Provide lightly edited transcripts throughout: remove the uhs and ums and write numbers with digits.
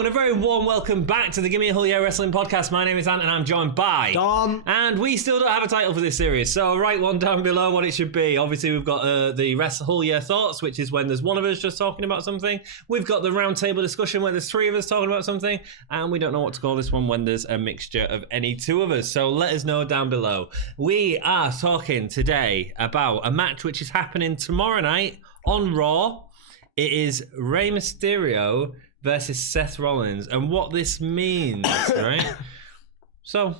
and a very warm welcome back to the Gimme Wrestling Podcast. My name is Ant and I'm joined by Dom. And we still don't have a title for this series, so write one down below what it should be. Obviously, we've got the Whole Year Thoughts, which is when there's one of us just talking about something. We've got the roundtable discussion where there's three of us talking about something, and we don't know what to call this one when there's a mixture of any two of us. So let us know down below. We are talking today about a match which is happening tomorrow night on Raw. It is Rey Mysterio versus Seth Rollins, and what this means, right? So,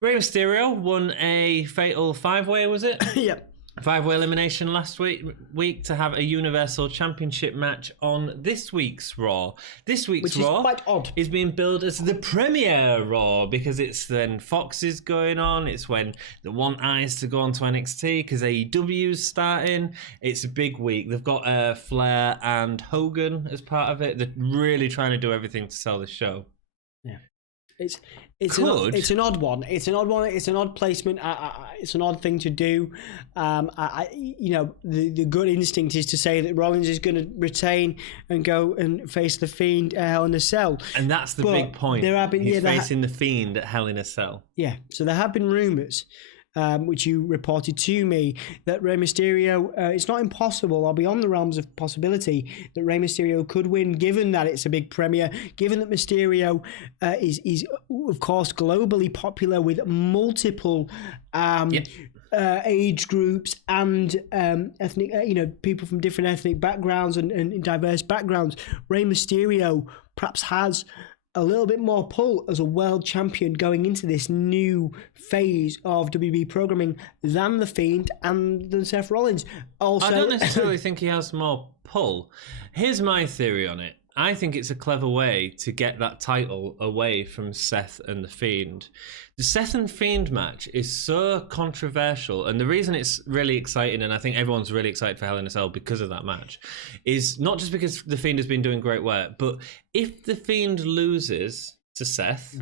Rey Mysterio won a fatal five-way, was it? Yep. Five-way elimination last week to have a Universal Championship match on this week's Raw. This week's Raw, which is quite odd, is being billed as the premiere Raw because it's when Fox is going on. It's when they want eyes to go on to NXT because AEW's starting. It's a big week. They've got Flair and Hogan as part of it. They're really trying to do everything to sell this show. Yeah. It's an odd one. It's an odd placement. It's an odd thing to do. The good instinct is to say that Rollins is going to retain and go and face the Fiend at Hell in a Cell. And that's the big point. He's facing the Fiend at Hell in a Cell. Yeah. So there have been rumours, which you reported to me, that Rey Mysterio, it's not impossible or beyond the realms of possibility that Rey Mysterio could win, given that it's a big premiere, given that Mysterio is of course globally popular with multiple age groups and ethnic, people from different ethnic backgrounds and diverse backgrounds. Rey Mysterio perhaps has a little bit more pull as a world champion going into this new phase of WWE programming than The Fiend and than Seth Rollins. Also, I don't necessarily think he has more pull. Here's my theory on it. I think it's a clever way to get that title away from Seth and The Fiend. The Seth and Fiend match is so controversial, and the reason it's really exciting, and I think everyone's really excited for Hell in a Cell because of that match, is not just because The Fiend has been doing great work, but if The Fiend loses to Seth,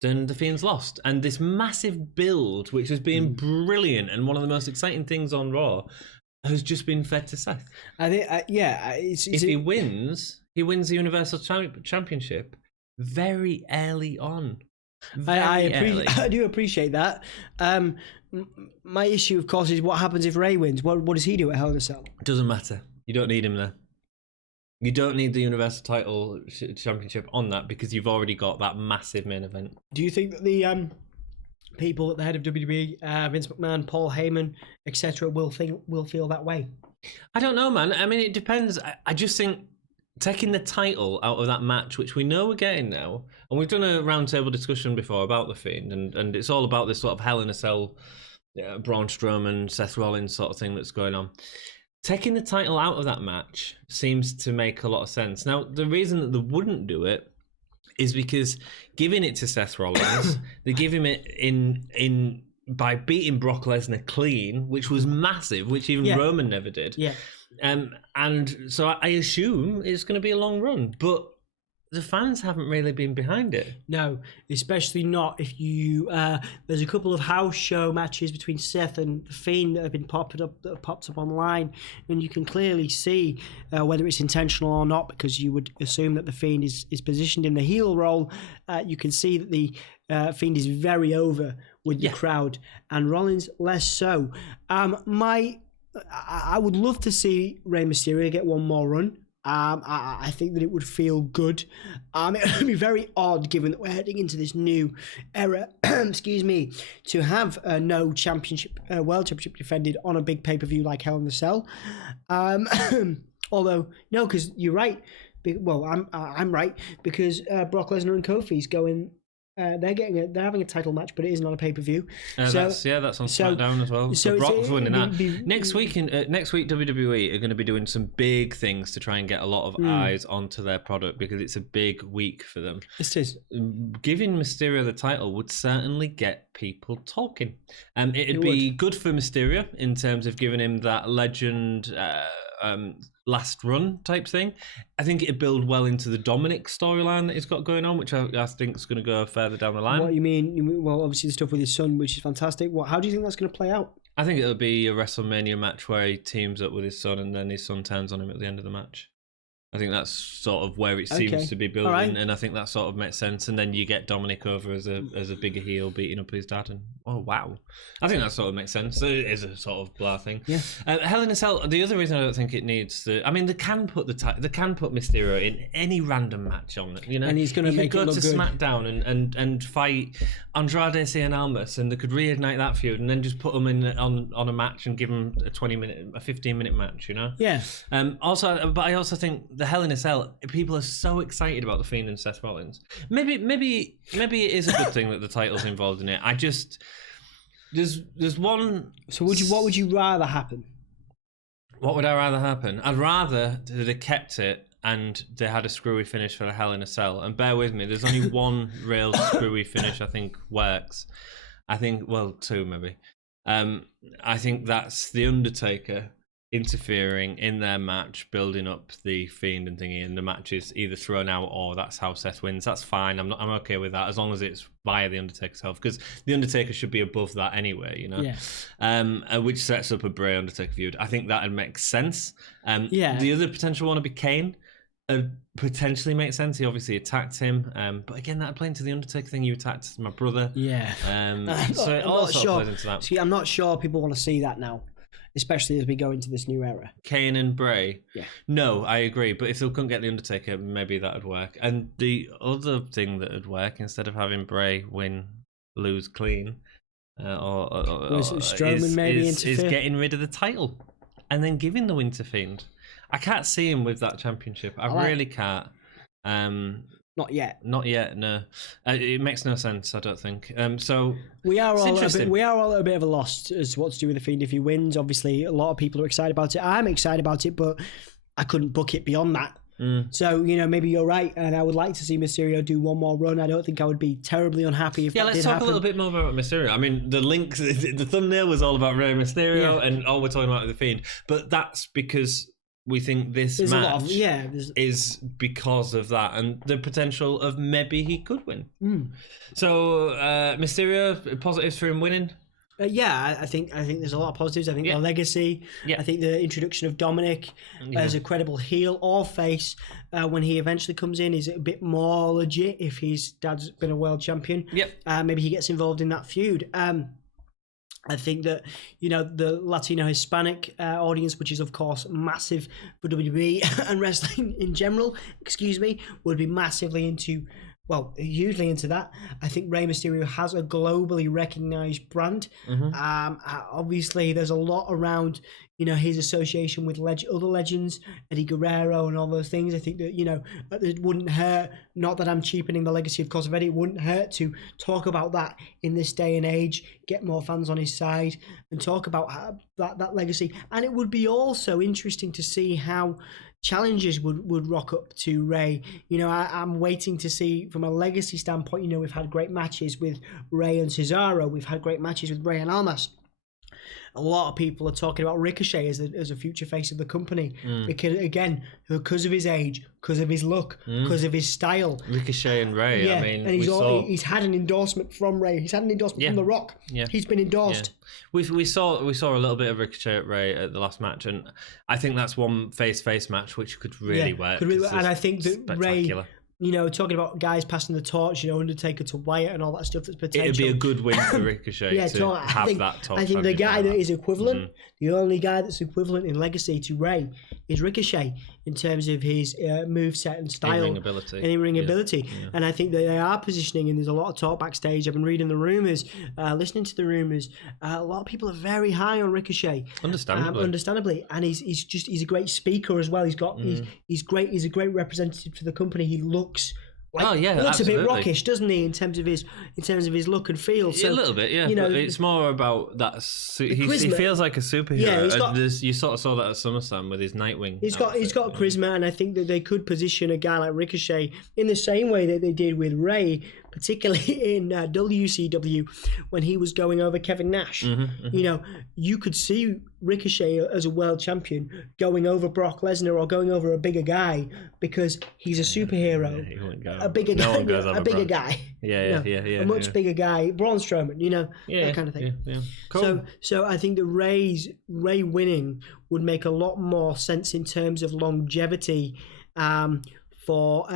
then The Fiend's lost. And this massive build, which has been brilliant and one of the most exciting things on Raw, has just been fed to Seth. I think, if he wins the Universal Championship very early on. I do appreciate that. My issue, of course, is what happens if Rey wins. What does he do at Hell in a Cell? It doesn't matter. You don't need him there. You don't need the Universal title championship on that because you've already got that massive main event. Do you think that the people at the head of WWE, Vince McMahon, Paul Heyman, etc., will feel that way? I don't know, man. I mean, it depends. I just think taking the title out of that match, which we know we're getting now, and we've done a roundtable discussion before about The Fiend, and it's all about this sort of Hell in a Cell, Braun Strowman, Seth Rollins sort of thing that's going on. Taking the title out of that match seems to make a lot of sense. Now, the reason that they wouldn't do it is because giving it to Seth Rollins, they give him it in by beating Brock Lesnar clean, which was massive, which even Roman never did. Yeah. And so I assume it's going to be a long run, but the fans haven't really been behind it. No, especially not if you. There's a couple of house show matches between Seth and The Fiend that have been popped up online, and you can clearly see whether it's intentional or not, because you would assume that The Fiend is positioned in the heel role. You can see that the Fiend is very over with the crowd, and Rollins less so. I would love to see Rey Mysterio get one more run. I think that it would feel good. It would be very odd, given that we're heading into this new era, excuse me, to have no world championship defended on a big pay-per-view like Hell in a Cell. Although, no, because you're right. Well, I'm right, because Brock Lesnar and Kofi's going. They're having a title match, but it isn't on a pay-per-view. That's on SmackDown as well. So Brock's winning that. Next week, WWE are going to be doing some big things to try and get a lot of eyes onto their product because it's a big week for them. It is. Giving Mysterio the title would certainly get people talking. It'd be good for Mysterio in terms of giving him that legend last run type thing. I think it'd build well into the Dominic storyline that he's got going on, which I think is going to go further down the line. What you mean? Well, obviously the stuff with his son, which is fantastic. How do you think that's going to play out? I think it'll be a WrestleMania match where he teams up with his son and then his son turns on him at the end of the match. I think that's sort of where it seems to be building, right. and I think that sort of makes sense. And then you get Dominic over as a bigger heel beating up his dad, and oh wow, I think that sort of makes sense. It is a sort of blah thing. Yeah. Hell in a Cell. The other reason I don't think it needs the, I mean, they can put Mysterio in any random match on it, you know, and he's going to make it look good. Go to SmackDown and fight Andrade Cien Almas, and they could reignite that feud, and then just put them in on a match and give them a 15-minute match, you know. Yeah. But I also think the Hell in a Cell, people are so excited about the Fiend and Seth Rollins. Maybe it is a good thing that the title's involved in it. I just there's one. So what would you rather happen? What would I rather happen? I'd rather that they kept it and they had a screwy finish for the Hell in a Cell. And bear with me, there's only one real screwy finish I think works. I think, well, two maybe. I think that's The Undertaker interfering in their match, building up the Fiend and thingy, and the match is either thrown out or that's how Seth wins. That's fine. I'm okay with that as long as it's via the Undertaker's help, because the Undertaker should be above that anyway, you know. Yeah. Which sets up a Bray Undertaker feud. I think that'd make sense. Yeah. The other potential one would be Kane. Potentially makes sense. He obviously attacked him, but again, that playing to the Undertaker thing. You attacked my brother. Yeah. So it also plays into that. See, I'm not sure people want to see that now, especially as we go into this new era. Kane and Bray. Yeah. No, I agree. But if they couldn't get the Undertaker, maybe that would work. And the other thing that would work, instead of having Bray lose clean, is getting rid of the title and then giving the Winter Fiend. I can't see him with that championship. I really can't. Not yet. Not yet. No, it makes no sense. I don't think. So we are all at a bit of a loss as to what to do with the Fiend if he wins. Obviously, a lot of people are excited about it. I'm excited about it, but I couldn't book it beyond that. So, you know, maybe you're right, and I would like to see Mysterio do one more run. I don't think I would be terribly unhappy if that did happen. Yeah, let's talk a little bit more about Mysterio. I mean, the thumbnail was all about Rey Mysterio, and all we're talking about with the Fiend, but that's because we think this match is because of that and the potential of maybe he could win. So Mysterio, positives for him winning? I think there's a lot of positives. I think the legacy. I think the introduction of Dominic as a credible heel or face when he eventually comes in is a bit more legit if his dad's been a world champion. Maybe he gets involved in that feud. I think that, you know, the Latino Hispanic audience, which is of course massive for WWE and wrestling in general, would be massively hugely into that. I think Rey Mysterio has a globally recognized brand. Obviously, there's a lot around, you know, his association with other legends, Eddie Guerrero and all those things. I think that, you know, it wouldn't hurt, not that I'm cheapening the legacy, of course, of Eddie, it wouldn't hurt to talk about that in this day and age, get more fans on his side and talk about that legacy. And it would be also interesting to see how challenges would rock up to Rey. You know, I'm waiting to see from a legacy standpoint. You know, we've had great matches with Rey and Cesaro. We've had great matches with Rey and Almas. A lot of people are talking about Ricochet as a future face of the company because of his age, because of his look, because of his style. Ricochet and Rey. Yeah, I mean, and he's had an endorsement from Rey. He's had an endorsement from The Rock. Yeah. He's been endorsed. Yeah. We saw a little bit of Ricochet at Rey at the last match, and I think that's one face-face match which could really work. And I think that Rey, you know, talking about guys passing the torch, you know, Undertaker to Wyatt and all that stuff that's potential. It'd be a good win for Ricochet to have that torch. I think the guy that is equivalent, the only guy that's equivalent in legacy to Rey is Ricochet in terms of his moveset and style. In-ring ability. Yeah. And I think that they are positioning, and there's a lot of talk backstage. I've been reading the rumours, listening to the rumours. A lot of people are very high on Ricochet. Understandably. And he's a great speaker as well. He's great. He's a great representative to the company. He looks looks a bit rockish, doesn't he, in terms of his look and feel? So, a little bit, yeah. You know, but it's more about that. He feels like a superhero. Yeah, you sort of saw that at SummerSlam with his Nightwing. He's got charisma, and I think that they could position a guy like Ricochet in the same way that they did with Rey, particularly in WCW when he was going over Kevin Nash. You know, you could see Ricochet as a world champion going over Brock Lesnar or going over a bigger guy because he's a superhero. He wouldn't go. A bigger guy. A much bigger guy. Braun Strowman, you know, that kind of thing. Yeah. Cool. So I think that Rey winning would make a lot more sense in terms of longevity for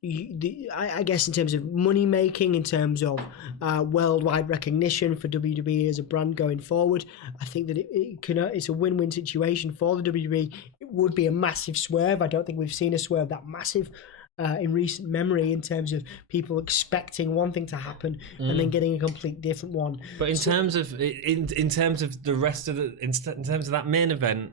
I guess in terms of money making, in terms of worldwide recognition for WWE as a brand going forward. I think that it's a win-win situation for the WWE. It would be a massive swerve. I don't think we've seen a swerve that massive in recent memory, in terms of people expecting one thing to happen and then getting a complete different one. But in terms of the rest of in terms of that main event,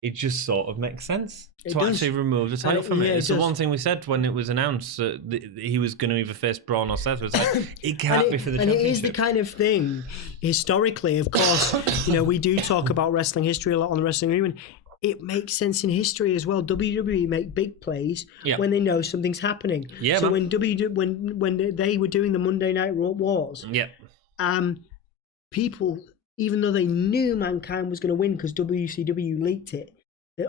it just sort of makes sense to actually remove the title from it. It's the one thing we said when it was announced that he was going to either face Braun or Seth. It was like, it can't be for the championship. And it is the kind of thing, historically, of course, we do talk about wrestling history a lot on the Wrestling Agreement. It makes sense in history as well. WWE make big plays when they know something's happening. Yeah, so when they were doing the Monday Night Wars, people, even though they knew Mankind was going to win because WCW leaked it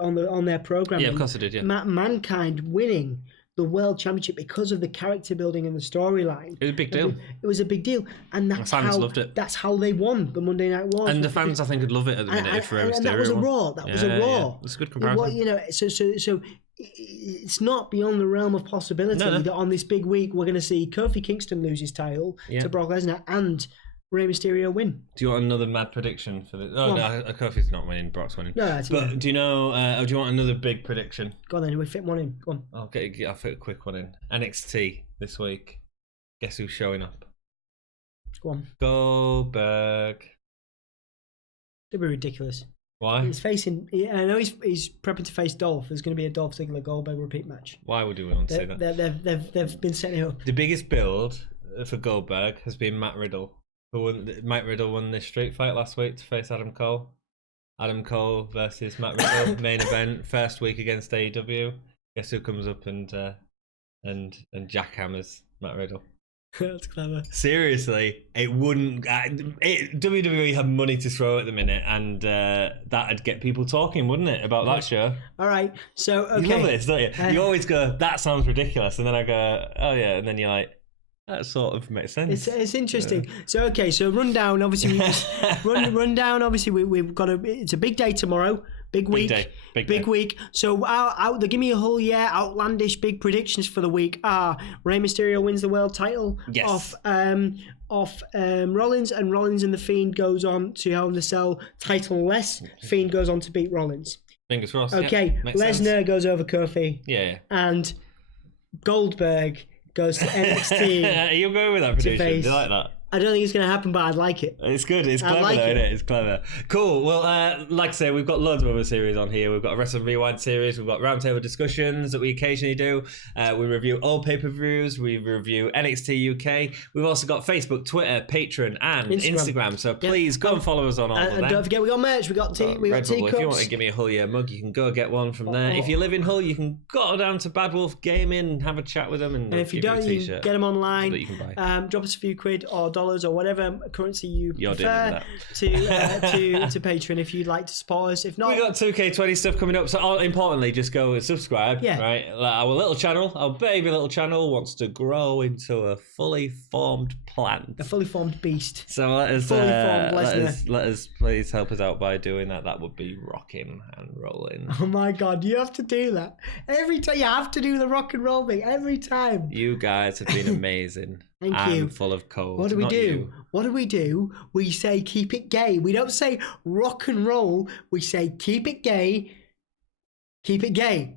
on their program. Yeah, of course it did. Yeah, Mankind winning the World Championship because of the character building and the storyline. It was a big deal. It was a big deal, and that's fans loved it. That's how they won the Monday Night Wars. And the fans, I think, would love it at the minute if Rey Mysterio. And that was a Raw. That was a Raw. It's a good comparison. So it's not beyond the realm of possibility that on this big week we're going to see Kofi Kingston lose his title to Brock Lesnar and Rey Mysterio win. Do you want another mad prediction for this? Oh, no, Kofi's not winning. Brock's winning. No, that's But do you know? Do you want another big prediction? Go on then. We fit one in. Go on. I'll fit a quick one in. NXT this week. Guess who's showing up? Go on. Goldberg. It'd be ridiculous. Why? He's facing. I know he's prepping to face Dolph. There's going to be a Dolph Ziggler Goldberg repeat match. Why would we want to say that? They've been setting it up. The biggest build for Goldberg has been Matt Riddle. Matt Riddle won this street fight last week to face Adam Cole. Adam Cole versus Matt Riddle, main event, first week against AEW. Guess who comes up and jackhammers Matt Riddle? That's clever. Seriously, it wouldn't. WWE have money to throw at the minute, and that'd get people talking, wouldn't it, about that show? All right, so okay. You love this, don't you? You always go, "That sounds ridiculous," and then I go, "Oh yeah," and then you're like, that sort of makes sense. It's interesting. So rundown. Obviously, rundown. Obviously, we've got it's a big day tomorrow. Big week. Big week. So out the Gimme a Whole Year outlandish big predictions for the week are Rey Mysterio wins the world title off Rollins, and Rollins and the Fiend goes on to Hell in the Cell title-less. Fiend goes on to beat Rollins. Fingers crossed. Okay, Lesnar goes over Kofi. Yeah. And Goldberg goes to NXT. Are you going with that prediction? Do you like that? I don't think it's going to happen, but I'd like it. It's good. It's clever, though, isn't it? It's clever. Cool. Well, like I say, we've got loads of other series on here. We've got a Wrestle Rewind series. We've got roundtable discussions that we occasionally do. We review old pay-per-views. We review NXT UK. We've also got Facebook, Twitter, Patreon, and Instagram. So please go and follow us on all of them. And don't forget, we got merch. We got teacups. If you want to give me a Hull Year mug, you can go get one from there. If you live in Hull, you can go down to Bad Wolf Gaming and have a chat with them. And if you don't, you can get them online. That you can buy. Drop us a few quid or dollars or whatever currency you prefer to Patreon if you'd like to support us. If not, we got 2K20 stuff coming up, so importantly, just go and subscribe. Right, our little channel, our baby little channel, wants to grow into a fully formed plant, a fully formed beast. So let us please help us out by doing that. That would be rocking and rolling. Oh my god, you have to do that every time. You have to do the rock and roll thing every time. You guys have been amazing. Thank you. I'm full of cold. What do we do? What do we do? We say keep it gay. We don't say rock and roll. We say keep it gay. Keep it gay.